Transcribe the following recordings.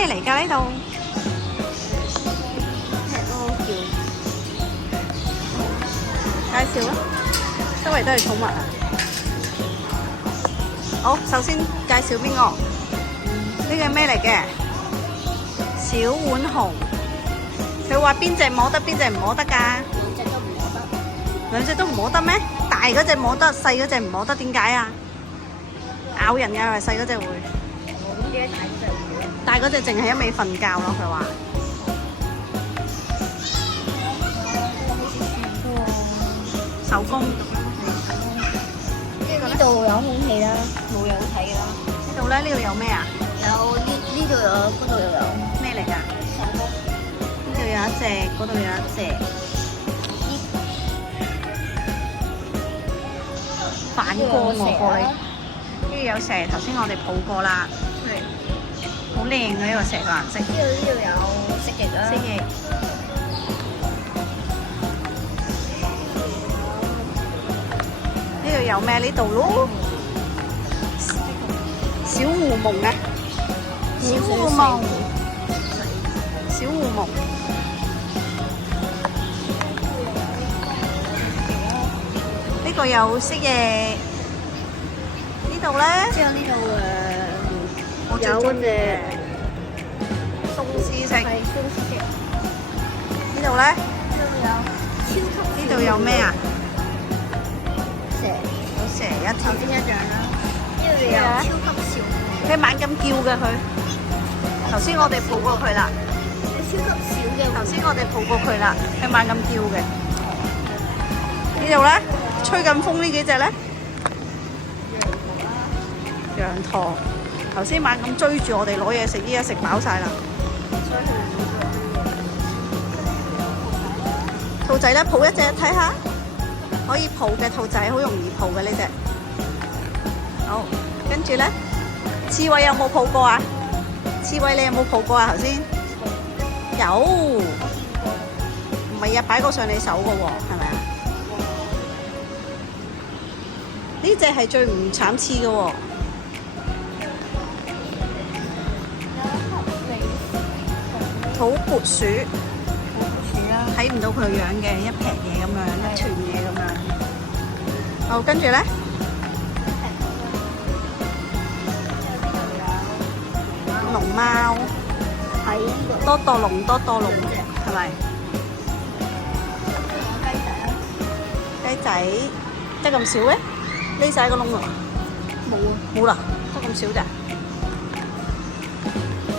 咩嚟㗎呢度？介紹啊！周圍都係寵物啊！好，首先介紹邊個？呢個係咩嚟嘅？小浣熊。佢話邊隻摸得，邊隻唔摸得㗎？兩隻都唔摸得咩？大嗰隻摸得，細嗰隻唔摸得，點解啊？咬人㗎，係咪細嗰隻會？大嗰隻淨係一味瞓覺咯，佢話。手工。呢度有空氣啦，冇氧氣啦。呢度咧，呢度有咩啊？有呢度有，嗰度又有。咩嚟㗎？手工。呢度有一隻，嗰度有一隻。反光喎過嚟。呢度有蛇，頭先我哋抱過啦。好靚嘅呢個蛇個顏色。呢度有蜥蜴啦。蜥蜴。呢度有咩？呢度咯。小狐獴啊！小狐獴。小狐獴。呢個有蜥蜴。呢度咧？之後呢度我最中意嘅鬆獅蜥。係鬆獅蜥。呢度咧？呢度有超級。呢度有咩啊？蛇。有蛇一條。邊一樣啦？呢度有超級小。佢猛咁叫嘅佢。頭先我哋抱過佢啦。超級小嘅。頭先我哋抱過佢啦，佢猛咁叫嘅。呢度咧，吹緊風呢幾隻咧？羊駝。頭先猛咁追住我哋攞嘢食，依家食飽晒啦。兔仔咧，抱一隻睇下，可以抱嘅兔仔，好容易抱嘅呢隻。好，跟住咧，刺蝟有冇抱過啊？刺蝟你有冇抱過啊？頭先有，唔係啊，擺過上你手嘅喎，係咪啊？呢隻係最唔慘刺嘅喎。土撥鼠，睇唔到佢個樣嘅，一撇嘢咁樣，一團嘢咁樣。好，跟住咧，龍貓，多多龍，係咪？雞仔，得咁少嘅？匿晒個窿啦？冇啦，得咁少咋？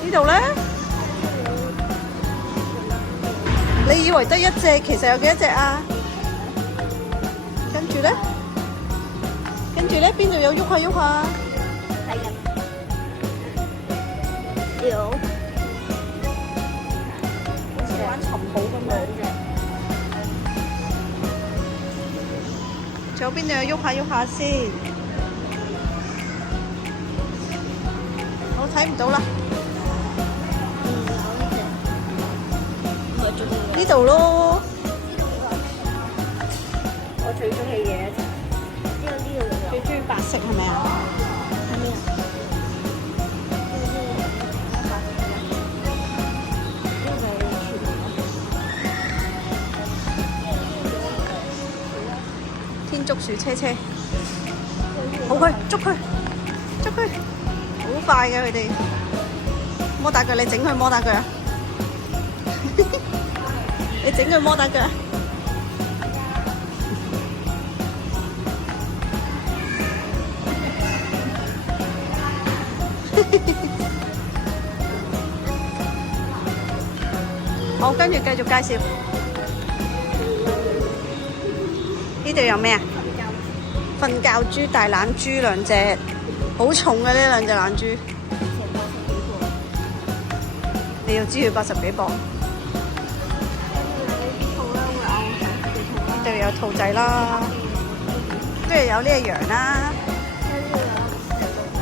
呢度咧？你以為得一隻，其實有幾多隻啊？跟住咧，邊度有喐下喐下？有，好似玩尋寶咁樣嘅。仲有邊度有喐下喐下先？我睇唔到啦。呢度咯。我最中意嘅一隻。呢度有。最中意白色係咪啊？天竺鼠車車，好佢捉佢，好快嘅佢哋。摩打腳，你整佢摩打腳啊！你整佢摩打腳啊！好，跟住繼續介紹。呢度有咩啊？瞓覺豬、大懶豬兩隻，好重嘅呢兩隻懶豬。你要知佢80幾磅。呢度有兔仔啦，跟住有呢隻羊啦，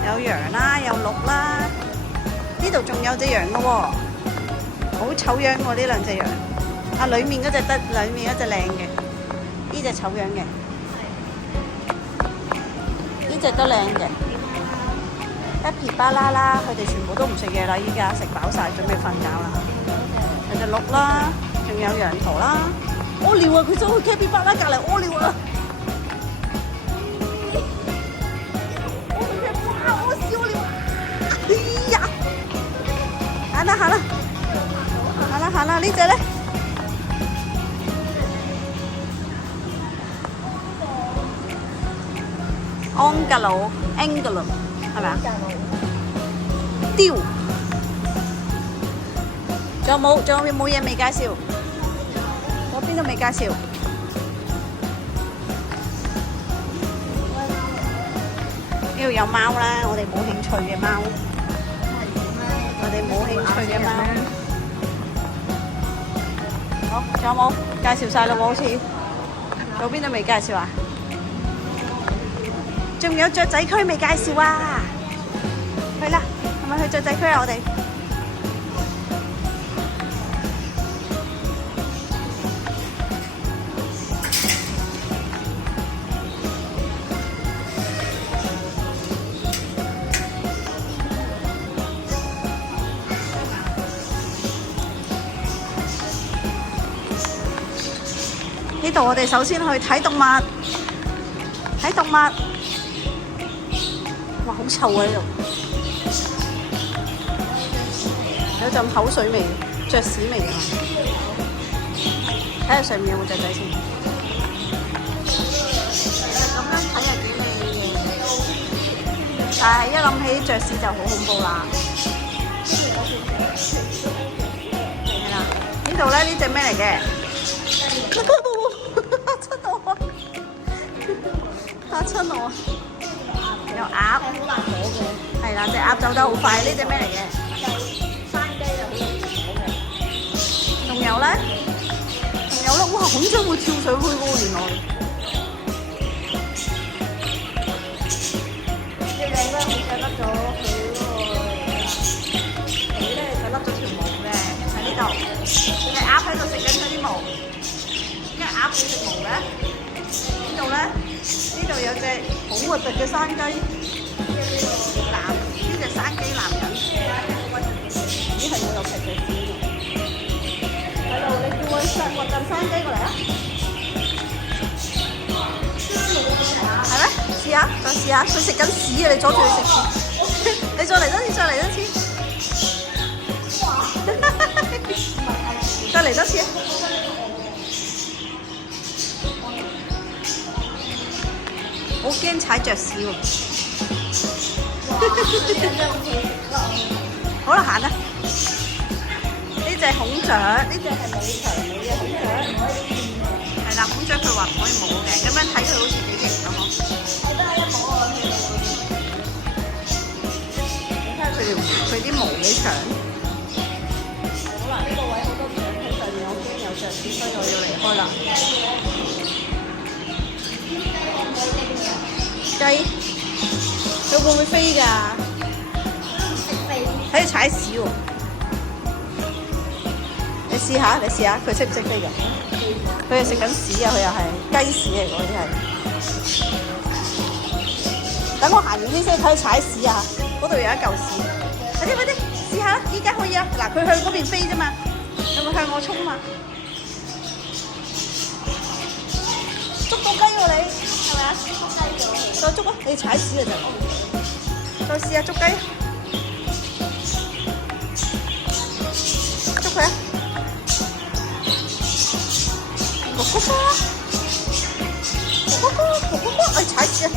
有羊啦，有鹿啦。呢度仲有隻羊嘅喎，好醜樣喎呢兩隻羊。啊，裡面嗰隻得，裡面嗰隻靚嘅，呢隻醜樣嘅，呢隻都靚嘅。Happy 巴啦啦，佢哋全部都唔食嘢啦，依家食飽晒，準備瞓覺啦。有隻鹿啦，仲有羊駝啦，屙尿啊！佢走去 Happy 巴啦隔離屙尿啊！我屙尿！哎呀！行啦行啦，行啦行啦，呢隻咧？安格魯 ，Angelum 係咪啊？雕。仲有冇嘢未介紹？我邊都未介紹。呢度有貓啦，我哋冇興趣嘅貓。我哋冇興趣嘅貓。好，仲有冇介紹晒啦喎？好似有邊都未介紹啊？仲有雀仔區未介紹啊！去啦，係咪去雀仔區啊？我哋呢度，我哋首先去睇動物，睇動物。哇，好臭啊！呢度有陣口水味、雀屎味啊！睇下上面有冇雀仔先。咁樣睇係幾靚嘅，但係一諗起雀屎就好恐怖啦。係啦，呢度咧呢隻咩嚟嘅？嚇親我！有鴨，係啦，隻鴨走得好快。呢隻咩嚟嘅？山雞就好容易炒嘅。仲有咧？哇！孔雀會跳上去喎，原來。最靚咧，孔雀甩咗佢嗰個皮咧，就甩咗條毛嘅喺呢度。隻鴨喺度食緊佢啲毛。點解鴨會食毛嘅？呢度咧？呢度有隻好核突嘅山雞，呢隻山雞男人，咦係我又劈隻屎喎！喺度，你叫我核突山雞過嚟啊！係咩？試下，再試下，佢食緊屎啊！你阻住佢食屎，你再嚟多次，再嚟多次，再嚟多次。好驚踩雀屎喎！好啦，行啦。呢隻孔雀，呢隻係冇長尾嘅孔雀。係啦，孔雀佢話唔可以摸嘅，咁樣睇佢好似幾型咯，嗬。係得一摸啊！你睇下佢啲毛幾長。好啦，呢個位好多雀喺上面，我驚有雀屎，所以我要離開啦。雞，佢會唔會飛㗎？睇佢踩屎喎！你試下，佢識唔識飛㗎？佢係食緊屎啊！佢又係雞屎嚟㗎，啲係。等我行遠啲先睇佢踩屎啊！嗰度有一嚿屎。快啲，試下啦！依家可以啊！嗱，佢向嗰邊飛啫嘛，有冇向我衝嘛？捉到雞喎你，係咪啊？捉雞咗。再捉啊！你踩屎啊就，再試下捉雞，捉佢啊！哥，哎踩屎啊！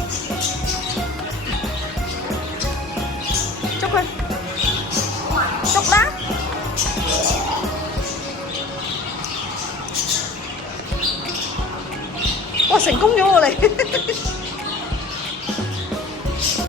捉佢，捉啦！哇，成功咗喎你！